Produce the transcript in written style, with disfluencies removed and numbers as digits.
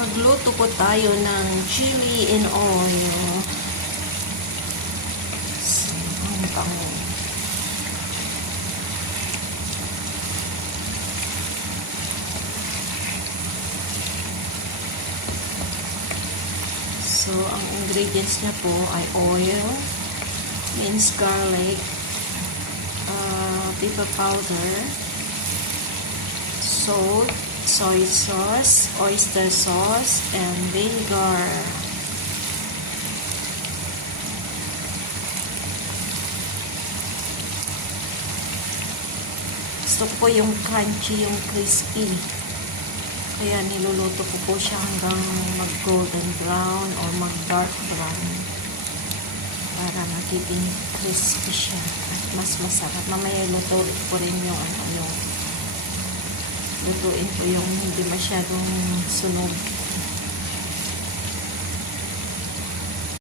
Magluto po tayo ng chili in oil. Ang bango. So, ang ingredients niya po ay oil, minced garlic, pepper powder, salt, soy sauce, oyster sauce, and vinegar. Gusto ko po yung crunchy, yung crispy. Kaya niluluto ko po siya hanggang mag-golden brown or mag-dark brown. Para magiging crispy siya at mas masarap. Mamaya luto ko rin yung lutuin ko yung hindi masyadong sunog.